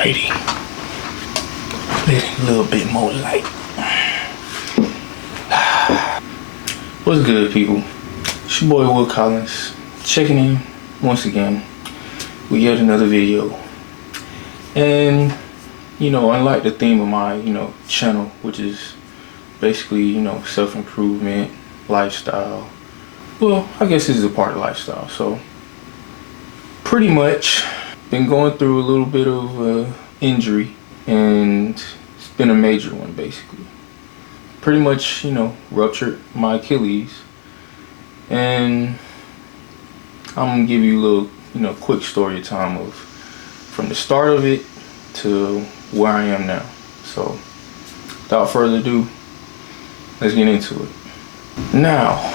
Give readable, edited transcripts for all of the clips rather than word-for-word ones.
Alrighty. Let it a little bit more light. What's good, people? It's your boy Will Collins, checking in once again with yet another video. And unlike the theme of my channel, which is basically self-improvement, lifestyle. Well, I guess this is a part of lifestyle. So pretty much been going through a little bit of injury, and it's been a major one basically. Pretty much ruptured my Achilles, and I'm gonna give you a little quick story time of from the start of it to where I am now. So without further ado, let's get into it. Now,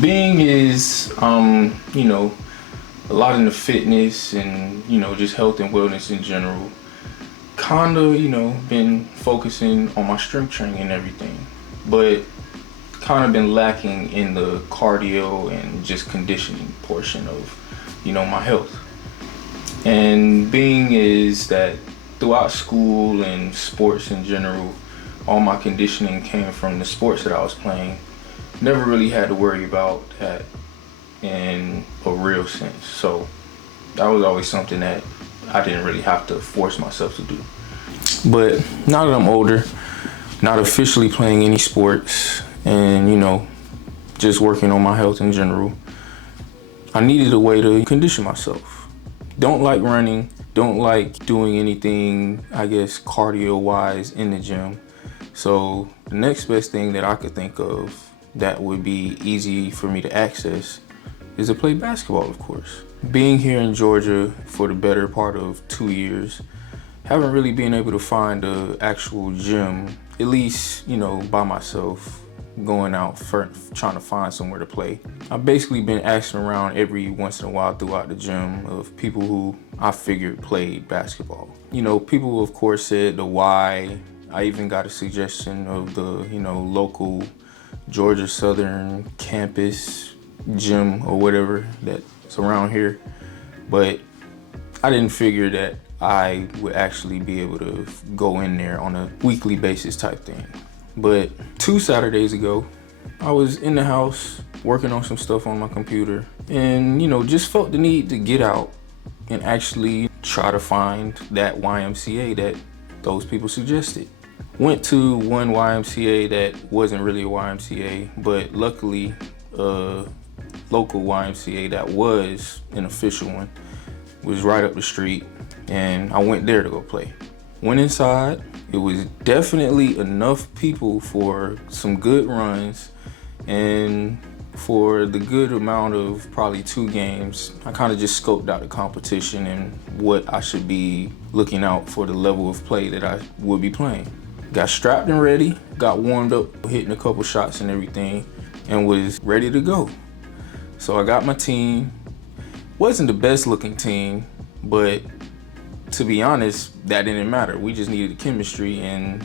being is a lot into fitness and just health and wellness in general, kinda been focusing on my strength training and everything, but kind of been lacking in the cardio and just conditioning portion of my health. And being is that throughout school and sports in general, all my conditioning came from the sports that I was playing. Never really had to worry about that in a real sense. So that was always something that I didn't really have to force myself to do. But now that I'm older, not officially playing any sports, and just working on my health in general, I needed a way to condition myself. Don't like running, don't like doing anything, I guess, cardio wise in the gym. So the next best thing that I could think of that would be easy for me to access is to play basketball, of course. Being here in Georgia for the better part of 2 years, haven't really been able to find an actual gym, at least, by myself, going out for trying to find somewhere to play. I've basically been asking around every once in a while throughout the gym of people who I figured played basketball. People of course said the Y. I even got a suggestion of the, local Georgia Southern campus gym or whatever that's around here. But I didn't figure that I would actually be able to go in there on a weekly basis type thing. But 2 Saturdays ago, I was in the house working on some stuff on my computer, and just felt the need to get out and actually try to find that YMCA that those people suggested. Went to one YMCA that wasn't really a YMCA, but luckily a local YMCA that was an official one was right up the street, and I went there to go play. Went inside. It was definitely enough people for some good runs, and for the good amount of probably 2 games, I kind of just scoped out the competition and what I should be looking out for, the level of play that I would be playing. Got strapped and ready, got warmed up, hitting a couple shots and everything, and was ready to go. So I got my team. Wasn't the best looking team, but to be honest, that didn't matter. We just needed the chemistry and,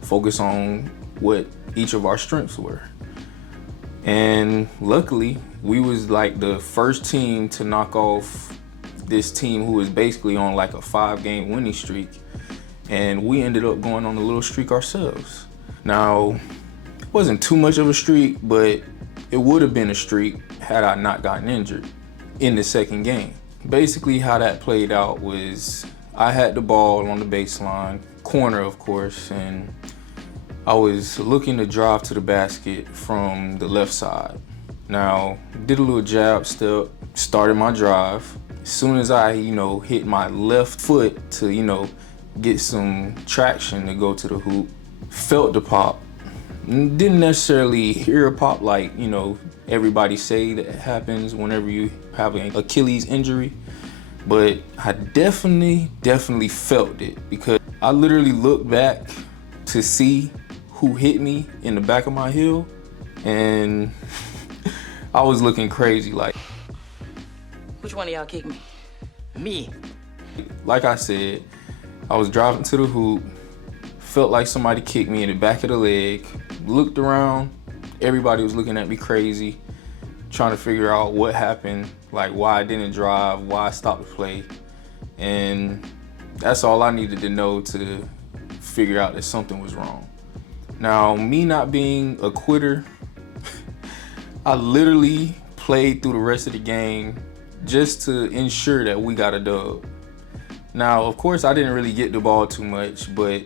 focus on what each of our strengths were. And luckily, we was like the first team to knock off this team who was basically on like a 5-game winning streak. And we ended up going on a little streak ourselves. Now, it wasn't too much of a streak, but it would have been a streak had I not gotten injured in the second game. Basically how that played out was I had the ball on the baseline, corner of course, and I was looking to drive to the basket from the left side. Now, did a little jab step, started my drive. As soon as I, hit my left foot to, get some traction to go to the hoop, felt the pop. Didn't necessarily hear a pop like, everybody say that happens whenever you have an Achilles injury, but I definitely felt it, because I literally looked back to see who hit me in the back of my heel, and I was looking crazy like. Which one of y'all kicked me? Me. Like I said, I was driving to the hoop, felt like somebody kicked me in the back of the leg, looked around, everybody was looking at me crazy, trying to figure out what happened, like why I didn't drive, why I stopped the play. And that's all I needed to know to figure out that something was wrong. Now, me not being a quitter, I literally played through the rest of the game just to ensure that we got a dub. Now, of course, I didn't really get the ball too much, but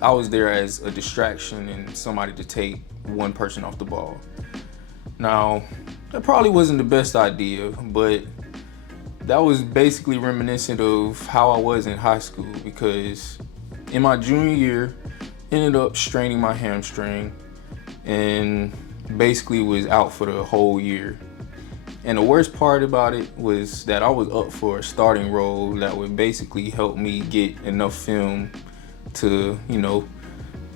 I was there as a distraction and somebody to take one person off the ball. Now, that probably wasn't the best idea, but that was basically reminiscent of how I was in high school, because in my junior year, ended up straining my hamstring and basically was out for the whole year. And the worst part about it was that I was up for a starting role that would basically help me get enough film to,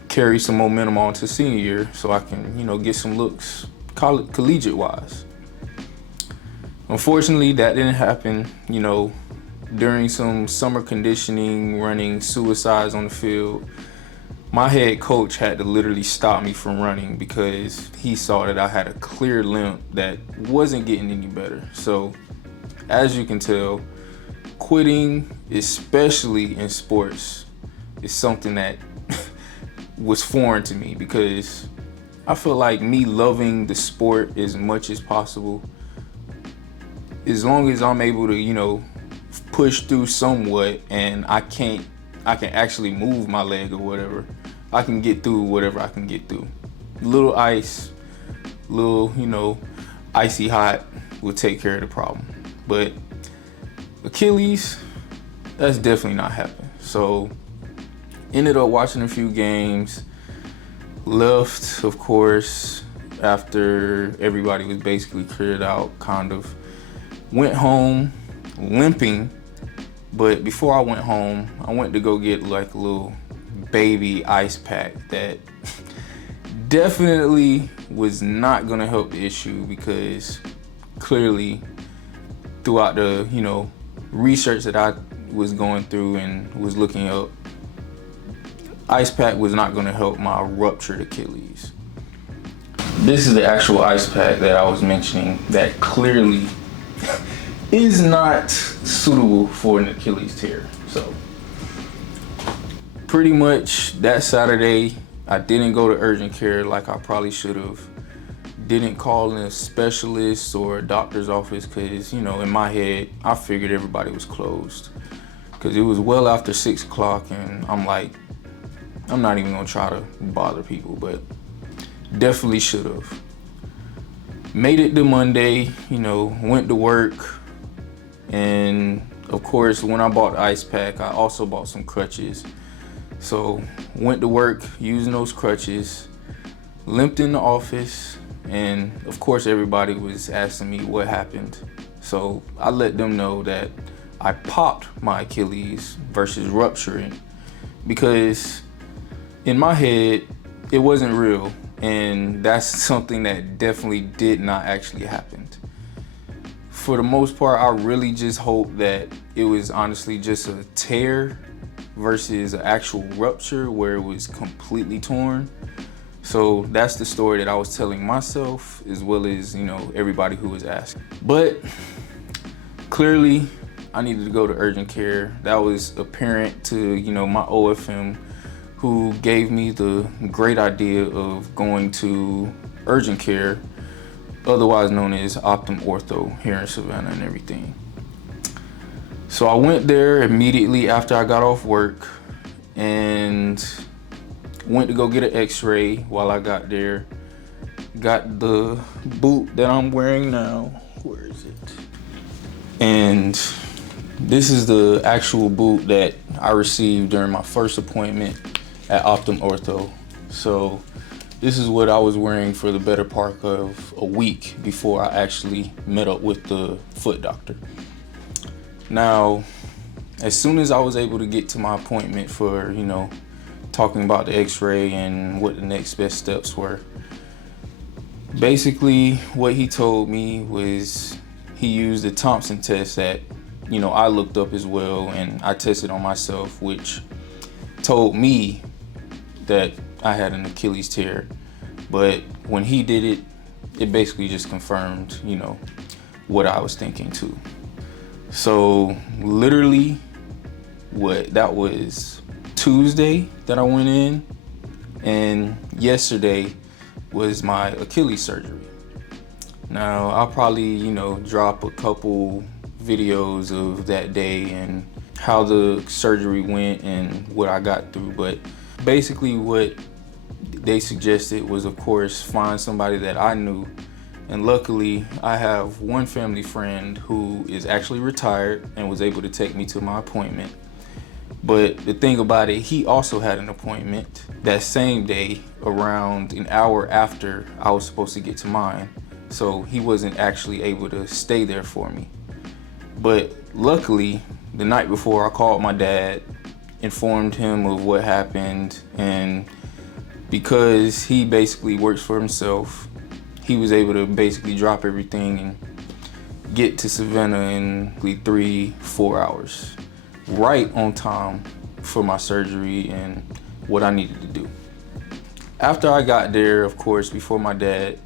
carry some momentum on to senior year so I can, get some looks collegiate wise. Unfortunately, that didn't happen, during some summer conditioning, running suicides on the field. My head coach had to literally stop me from running because he saw that I had a clear limp that wasn't getting any better. So, as you can tell, quitting, especially in sports, is something that was foreign to me, because I feel like me loving the sport as much as possible, as long as I'm able to, push through somewhat and I can actually move my leg or whatever, I can get through whatever I can get through. Little ice, icy hot will take care of the problem. But Achilles, that's definitely not happening. So ended up watching a few games, left, of course, after everybody was basically cleared out, kind of. Went home limping, but before I went home, I went to go get like a little baby ice pack that definitely was not gonna help the issue, because clearly throughout the, research that I was going through and was looking up, ice pack was not gonna help my ruptured Achilles. This is the actual ice pack that I was mentioning that clearly is not suitable for an Achilles tear. So pretty much that Saturday, I didn't go to urgent care like I probably should have. Didn't call in a specialist or a doctor's office because, in my head, I figured everybody was closed. Because it was well after 6 o'clock and I'm like, I'm not even gonna try to bother people, but definitely should have. Made it to Monday, went to work. And of course, when I bought the ice pack, I also bought some crutches. So went to work using those crutches, limped in the office, and of course everybody was asking me what happened. So I let them know that I popped my Achilles versus rupturing, because in my head, it wasn't real. And that's something that definitely did not actually happen. For the most part, I really just hope that it was honestly just a tear versus an actual rupture where it was completely torn. So that's the story that I was telling myself, as well as, everybody who was asking. But clearly, I needed to go to urgent care. That was apparent to, my OFM, who gave me the great idea of going to urgent care, otherwise known as Optum Ortho here in Savannah and everything. So I went there immediately after I got off work and went to go get an x-ray. While I got there, got the boot that I'm wearing now. Where is it? And this is the actual boot that I received during my first appointment at Optum Ortho. So this is what I was wearing for the better part of a week before I actually met up with the foot doctor. Now, as soon as I was able to get to my appointment for, talking about the x-ray and what the next best steps were, basically what he told me was he used the Thompson test that, I looked up as well and I tested on myself, which told me that I had an Achilles tear. But when he did it, it basically just confirmed, what I was thinking too. So literally, that was Tuesday that I went in, and yesterday was my Achilles surgery. Now, I'll probably, drop a couple videos of that day and how the surgery went and what I got through, but basically what they suggested was, of course, find somebody that I knew. And luckily, I have one family friend who is actually retired and was able to take me to my appointment. But the thing about it, he also had an appointment that same day around an hour after I was supposed to get to mine. So he wasn't actually able to stay there for me. But luckily, the night before, I called my dad, informed him of what happened, and because he basically works for himself, he was able to basically drop everything and get to Savannah in 3-4 hours, right on time for my surgery and what I needed to do. After I got there, of course, before my dad,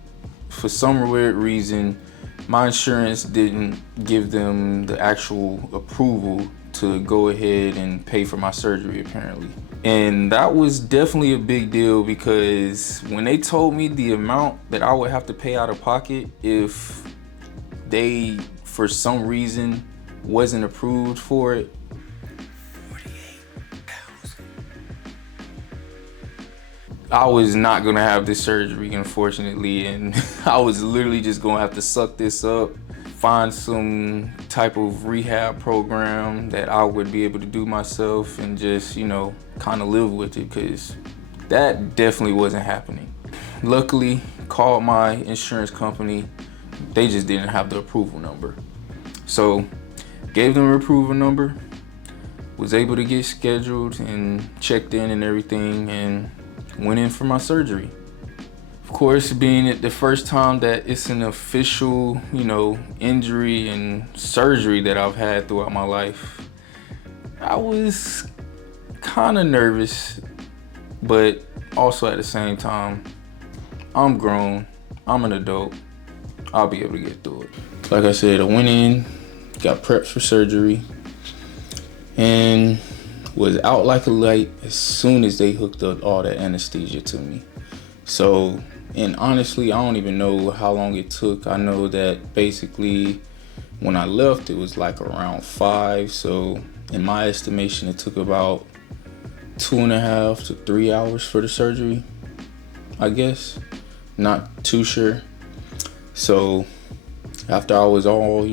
for some weird reason, my insurance didn't give them the actual approval to go ahead and pay for my surgery, apparently. And that was definitely a big deal, because when they told me the amount that I would have to pay out of pocket if they, for some reason, wasn't approved for it, I was not gonna have this surgery, unfortunately, and I was literally just gonna have to suck this up, find some type of rehab program that I would be able to do myself and just, kind of live with it, because that definitely wasn't happening. Luckily, called my insurance company. They just didn't have the approval number. So, gave them an approval number, was able to get scheduled and checked in and everything, and went in for my surgery. Of course, being it the first time that it's an official, injury and surgery that I've had throughout my life, I was kind of nervous, but also at the same time, I'm grown, I'm an adult, I'll be able to get through it. Like I said, I went in, got prepped for surgery, and was out like a light as soon as they hooked up all that anesthesia to me. So, and honestly, I don't even know how long it took. I know that basically when I left, it was like around 5. So in my estimation, it took about 2.5 to 3 hours for the surgery, I guess. Not too sure. So after I was all,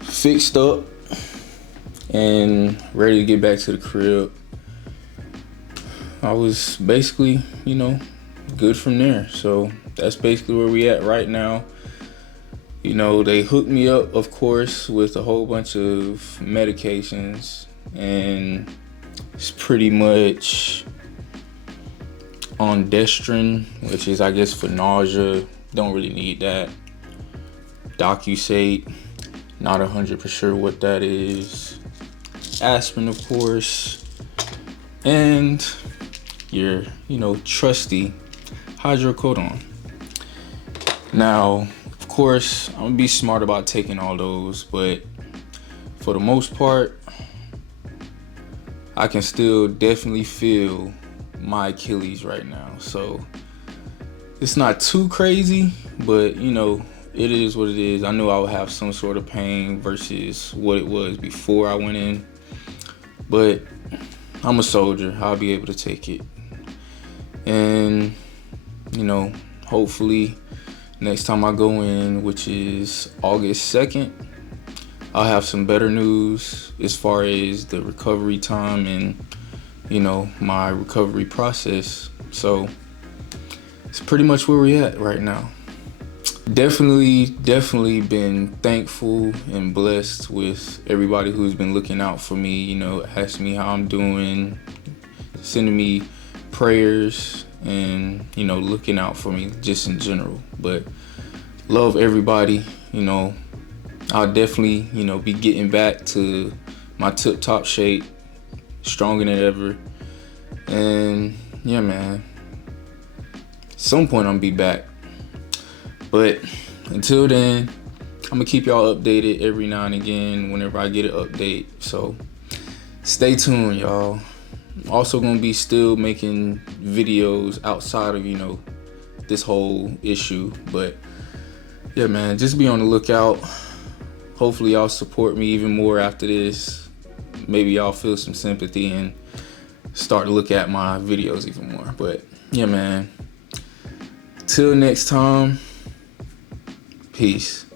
fixed up and ready to get back to the crib, I was basically, good from there. So that's basically where we at right now. They hooked me up, of course, with a whole bunch of medications, and it's pretty much Ondestrin, which is, I guess, for nausea. Don't really need that. Docusate, not 100% sure what that is. Aspirin, of course, and your, trusty hydrocodone. Now, of course, I'm gonna be smart about taking all those, but for the most part, I can still definitely feel my Achilles right now. So it's not too crazy, but it is what it is. I knew I would have some sort of pain versus what it was before I went in, but I'm a soldier. I'll be able to take it. And, hopefully next time I go in, which is August 2nd, I'll have some better news as far as the recovery time and, my recovery process. So it's pretty much where we're at right now. Definitely been thankful and blessed with everybody who's been looking out for me, asking me how I'm doing, sending me prayers, and, looking out for me just in general. But love everybody. I'll definitely, be getting back to my tip-top shape, stronger than ever. And yeah, man, at some point I'm gonna be back. But until then, I'm gonna keep y'all updated every now and again whenever I get an update. So stay tuned, y'all. I'm also gonna be still making videos outside of, you know, this whole issue. But yeah, man, just be on the lookout. Hopefully y'all support me even more after this. Maybe y'all feel some sympathy and start to look at my videos even more. But yeah, man, till next time, peace.